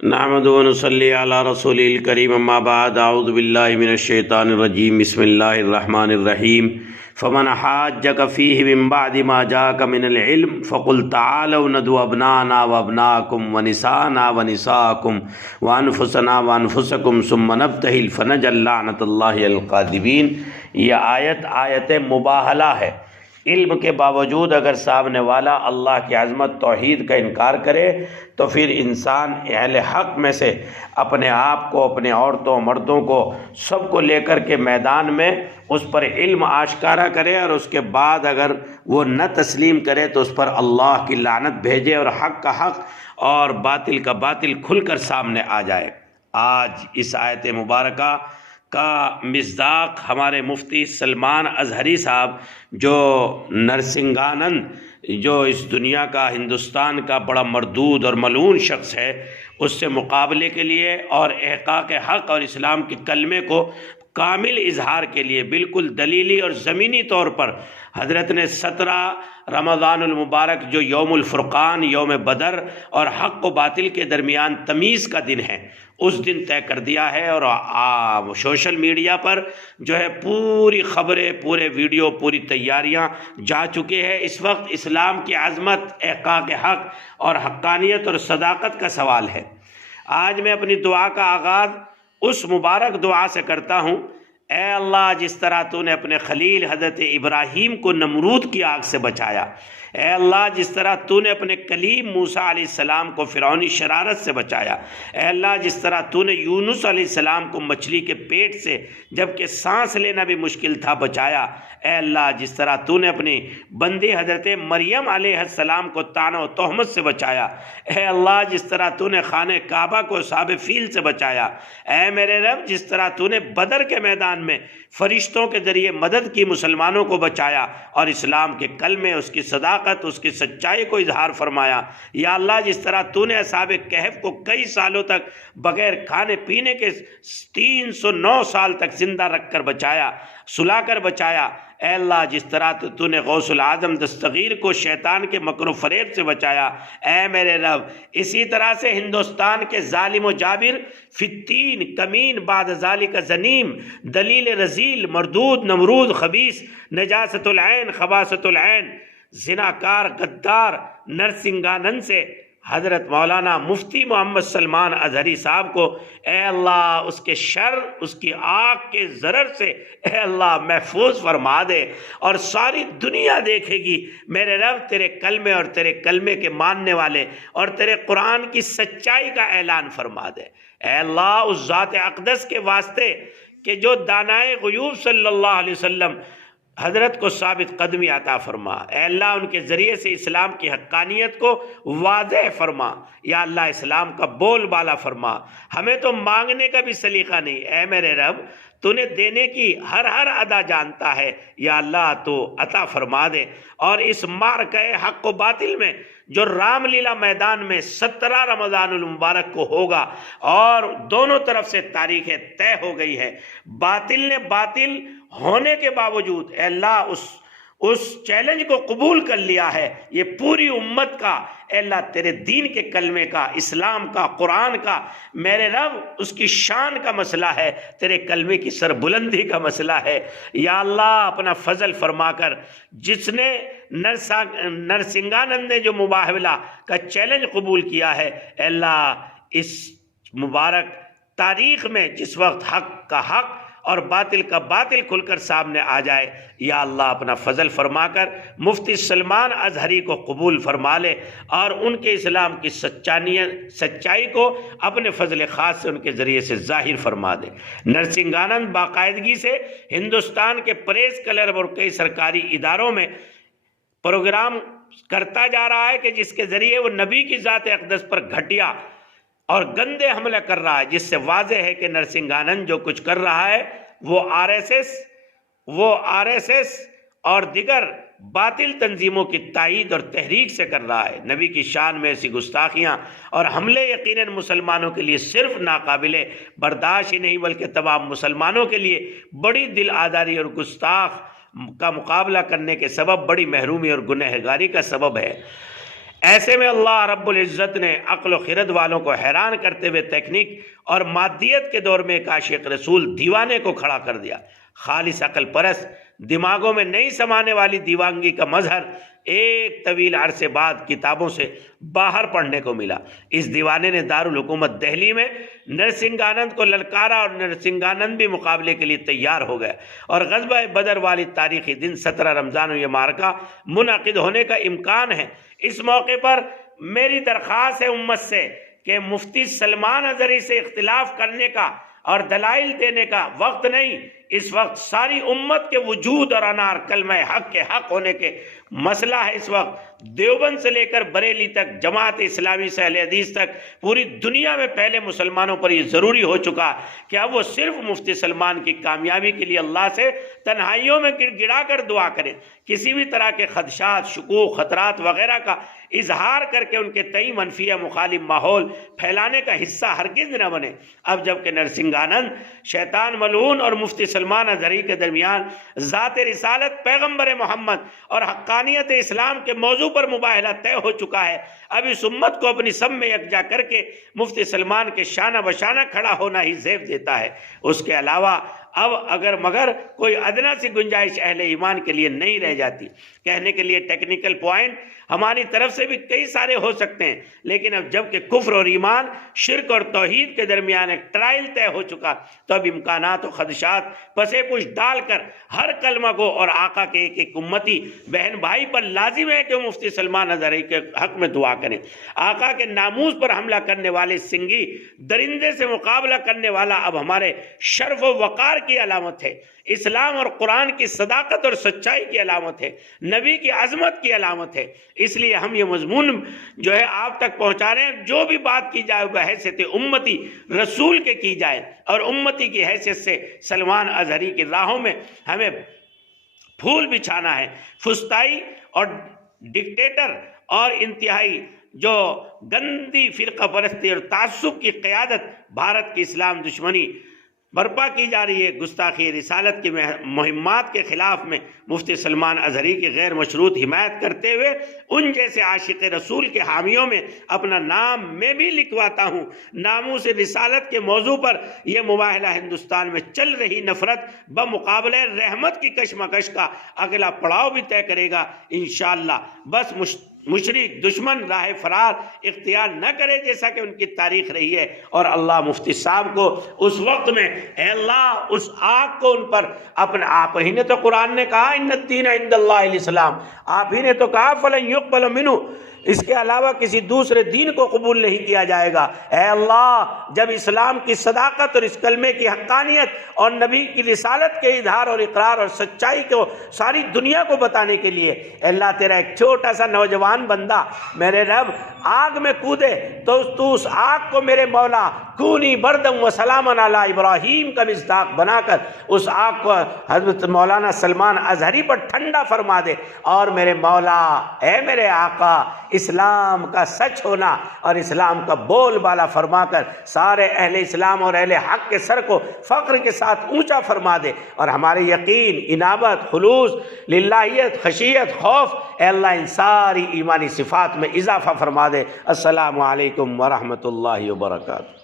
نحمد و نصلی علی رسول الکریم اما بعد اعوذ باللہ من الشیطان الرجیم بسم اللہ الرحمن الرحیم فمن حاجک فیہ من بعد ما جاءک من العلم فقل تعالوا ندعو ابناءنا وابناءکم ونساءنا ونساءکم وانفسنا وانفسکم ثم نبتہل فنجعل لعنۃ اللہ علی الکاذبین۔ یہ آیت مباہلہ ہے۔ علم کے باوجود اگر سامنے والا اللہ کی عظمت توحید کا انکار کرے تو پھر انسان اہل حق میں سے اپنے آپ کو، اپنے عورتوں مردوں کو، سب کو لے کر کے میدان میں اس پر علم آشکارا کرے، اور اس کے بعد اگر وہ نہ تسلیم کرے تو اس پر اللہ کی لعنت بھیجے اور حق کا حق اور باطل کا باطل کھل کر سامنے آ جائے۔ آج اس آیت مبارکہ کا مصداق ہمارے مفتی سلمان اظہری صاحب، جو نرسنگانند، جو اس دنیا کا، ہندوستان کا بڑا مردود اور ملعون شخص ہے، اس سے مقابلے کے لیے اور احقاق حق اور اسلام کے کلمے کو کامل اظہار کے لیے بالکل دلیلی اور زمینی طور پر حضرت نے 17 رمضان المبارک، جو یوم الفرقان، یوم بدر اور حق و باطل کے درمیان تمیز کا دن ہے، اس دن طے کر دیا ہے۔ اور سوشل میڈیا پر جو ہے پوری خبریں، پورے ویڈیو، پوری تیاریاں جا چکے ہیں۔ اس وقت اسلام کی عظمت، احقاق حق اور حقانیت اور صداقت کا سوال ہے۔ آج میں اپنی دعا کا آغاز اس مبارک دعا سے کرتا ہوں: اے اللہ، جس طرح تو نے اپنے خلیل حضرت ابراہیم کو نمرود کی آگ سے بچایا، اے اللہ، جس طرح تو نے اپنے کلیم موسیٰ علیہ السلام کو فرعونی شرارت سے بچایا، اے اللہ، جس طرح تو نے یونس علیہ السلام کو مچھلی کے پیٹ سے، جبکہ سانس لینا بھی مشکل تھا، بچایا، اے اللہ، جس طرح تو نے اپنی بندی حضرت مریم علیہ السلام کو طعنہ و تہمت سے بچایا، اے اللہ، جس طرح تو نے خانہ کعبہ کو اصحاب فیل سے بچایا، اے میرے رب، جس طرح تو نے بدر کے میدان میں فرشتوں کے ذریعے مدد کی، مسلمانوں کو بچایا اور اسلام کے کلمے، اس کی صداقت، اس کی سچائی کو اظہار فرمایا، یا اللہ، جس طرح تو نے اصحاب کہف کو کئی سالوں تک بغیر کھانے پینے کے 309 سال تک زندہ رکھ کر بچایا، سلا کر بچایا، اے اللہ، جس طرح تو نے غوث العظم دستگیر کو شیطان کے مکر و فریب سے بچایا، اے میرے رب، اسی طرح سے ہندوستان کے ظالم و جابر، فتین، کمین، بعد ذالک زنیم، دلیل رذیل، مردود، نمرود، خبیث، نجاست العین، خباثت العین، زناکار، غدار نرسنگانند سے حضرت مولانا مفتی محمد سلمان اظہری صاحب کو، اے اللہ، اس کے شر، اس کی آگ کے ضرر سے اے اللہ محفوظ فرما دے، اور ساری دنیا دیکھے گی میرے رب تیرے کلمے اور تیرے کلمے کے ماننے والے، اور تیرے قرآن کی سچائی کا اعلان فرما دے۔ اے اللہ، اس ذات اقدس کے واسطے کہ جو دانائے غیوب صلی اللہ علیہ وسلم حضرت کو ثابت قدمی عطا فرما، اے اللہ، ان کے ذریعے سے اسلام کی حقانیت کو واضح فرما، یا اللہ، اسلام کا بول بالا فرما۔ ہمیں تو مانگنے کا بھی سلیقہ نہیں، اے میرے رب، تو نے دینے کی ہر ادا جانتا ہے، یا اللہ، تو عطا فرما دے۔ اور اس معرکہ حق و باطل میں جو رام لیلا میدان میں 17 رمضان المبارک کو ہوگا، اور دونوں طرف سے تاریخیں طے ہو گئی ہے، باطل نے باطل ہونے کے باوجود اے اللہ اس چیلنج کو قبول کر لیا ہے۔ یہ پوری امت کا اے اللہ تیرے دین کے کلمے کا، اسلام کا، قرآن کا، میرے رب، اس کی شان کا مسئلہ ہے، تیرے کلمے کی سربلندی کا مسئلہ ہے، یا اللہ، اپنا فضل فرما کر جس نے نرسنگانند نے جو مباہلہ کا چیلنج قبول کیا ہے، اے اللہ، اس مبارک تاریخ میں جس وقت حق کا حق اور باطل کا باطل کھل کر سامنے آ جائے، یا اللہ، اپنا فضل فرما کر مفتی سلمان اظہری کو قبول فرما لے، اور ان کے اسلام کی سچائی کو اپنے فضل خاص سے ان کے ذریعے سے ظاہر فرما دے۔ نرسنگانند باقاعدگی سے ہندوستان کے پریس کلب اور کئی سرکاری اداروں میں پروگرام کرتا جا رہا ہے کہ جس کے ذریعے وہ نبی کی ذات اقدس پر گھٹیا اور گندے حملے کر رہا ہے، جس سے واضح ہے کہ نرسنگانند جو کچھ کر رہا ہے وہ آر ایس ایس اور دیگر باطل تنظیموں کی تائید اور تحریک سے کر رہا ہے۔ نبی کی شان میں ایسی گستاخیاں اور حملے یقیناً مسلمانوں کے لیے صرف ناقابل برداشت ہی نہیں بلکہ تمام مسلمانوں کے لیے بڑی دل آزاری اور گستاخ کا مقابلہ کرنے کے سبب، بڑی محرومی اور گنہگاری کا سبب ہے۔ ایسے میں اللہ رب العزت نے عقل و خرد والوں کو حیران کرتے ہوئے تکنیک اور مادیت کے دور میں ایک عاشق رسول دیوانے کو کھڑا کر دیا۔ خالص عقل پرست دماغوں میں نہیں سمانے والی دیوانگی کا مظہر ایک طویل عرصے بعد کتابوں سے باہر پڑھنے کو ملا۔ اس دیوانے نے دارالحکومت دہلی میں نرسنگانند کو للکارا اور نرسنگانند بھی مقابلے کے لیے تیار ہو گیا، اور غزوہ بدر والی تاریخی دن 17 رمضان میں یہ معرکہ منعقد ہونے کا امکان ہے۔ اس موقع پر میری درخواست ہے امت سے کہ مفتی سلمان اظہری سے اختلاف کرنے کا اور دلائل دینے کا وقت نہیں، اس وقت ساری امت کے وجود اور انار کلمہ حق کے حق ہونے کے مسئلہ ہے۔ اس وقت دیوبند سے لے کر بریلی تک، جماعت اسلامی سے اہل حدیث تک، پوری دنیا میں پہلے مسلمانوں پر یہ ضروری ہو چکا کہ اب وہ صرف مفتی سلمان کی کامیابی کے لیے اللہ سے تنہائیوں میں گڑ گڑا کر دعا کریں، کسی بھی طرح کے خدشات، شکوک، خطرات وغیرہ کا اظہار کر کے ان کے تئیں منفی یا مخالف ماحول پھیلانے کا حصہ ہرگز نہ بنے۔ اب جبکہ نرسنگانند، شیطان ملعون اور مفتی سلمان اظہری کے درمیان ذات رسالت پیغمبر محمد اور حقانیت اسلام کے موضوع پر مباحثہ طے ہو چکا ہے، اب اس امت کو اپنی سب میں یکجا کر کے مفتی سلمان کے شانہ بشانہ کھڑا ہونا ہی زیب دیتا ہے۔ اس کے علاوہ اب اگر مگر کوئی ادنا سی گنجائش اہل ایمان کے لیے نہیں رہ جاتی۔ کہنے کے لیے ٹیکنیکل پوائنٹ ہماری طرف سے بھی کئی سارے ہو سکتے ہیں، لیکن اب جب کہ کفر اور ایمان، شرک اور توحید کے درمیان ایک ٹرائل طے ہو چکا، تو اب امکانات و خدشات پسے پش ڈال کر ہر کلمہ کو اور آقا کے ایک ایک امتی بہن بھائی پر لازم ہے کہ وہ مفتی سلمان اظہری کے حق میں دعا کریں۔ آقا کے ناموس پر حملہ کرنے والے سنگی درندے سے مقابلہ کرنے والا اب ہمارے شرف و وقار کی علامت ہے، اسلام اور قرآن کی صداقت اور سچائی کی علامت ہے، نبی کی عظمت کی علامت ہے۔ اس لیے ہم یہ مضمون جو ہے آپ تک پہنچا رہے ہیں، جو بھی بات کی جائے بحیثیت امتی رسول کے کی جائے، اور امتی کی حیثیت سے سلمان اظہری کی راہوں میں ہمیں پھول بچھانا ہے۔ فسطائی اور ڈکٹیٹر اور انتہائی جو گندی فرقہ پرستی اور تعصب کی قیادت بھارت کی اسلام دشمنی برپا کی جا رہی ہے، گستاخی رسالت کی مہمات کے خلاف میں مفتی سلمان اظہری کی غیر مشروط حمایت کرتے ہوئے ان جیسے عاشق رسول کے حامیوں میں اپنا نام میں بھی لکھواتا ہوں۔ ناموس رسالت کے موضوع پر یہ مباحثہ ہندوستان میں چل رہی نفرت بمقابلہ رحمت کی کشمکش کا اگلا پڑاؤ بھی طے کرے گا انشاءاللہ۔ بس مشرک دشمن راہ فرار اختیار نہ کرے جیسا کہ ان کی تاریخ رہی ہے، اور اللہ مفتی صاحب کو اس وقت میں اے اللہ اس آگ کو ان پر اپنا، آپ ہی نے تو قرآن نے کہا ان الدین عند اللہ الاسلام، آپ ہی نے تو کہا فلن یقبل منہ، اس کے علاوہ کسی دوسرے دین کو قبول نہیں کیا جائے گا۔ اے اللہ جب اسلام کی صداقت اور اس کلمے کی حقانیت اور نبی کی رسالت کے اظہار اور اقرار اور سچائی کو ساری دنیا کو بتانے کے لیے اے اللہ تیرا ایک چھوٹا سا نوجوان بندہ میرے رب آگ میں کودے تو اس آگ کو میرے مولا کونی بردم و سلامن علی ابراہیم کا مصداق بنا کر اس آگ کو حضرت مولانا سلمان اظہری پر ٹھنڈا فرما دے، اور میرے مولا اے میرے آقا اسلام کا سچ ہونا اور اسلام کا بول بالا فرما کر سارے اہل اسلام اور اہل حق کے سر کو فخر کے ساتھ اونچا فرما دے، اور ہمارے یقین، انابت، خلوص، للہیت، خشیت، خوف اے اللہ ان ساری ایمانی صفات میں اضافہ فرما دے۔ السلام علیکم ورحمۃ اللہ وبرکاتہ۔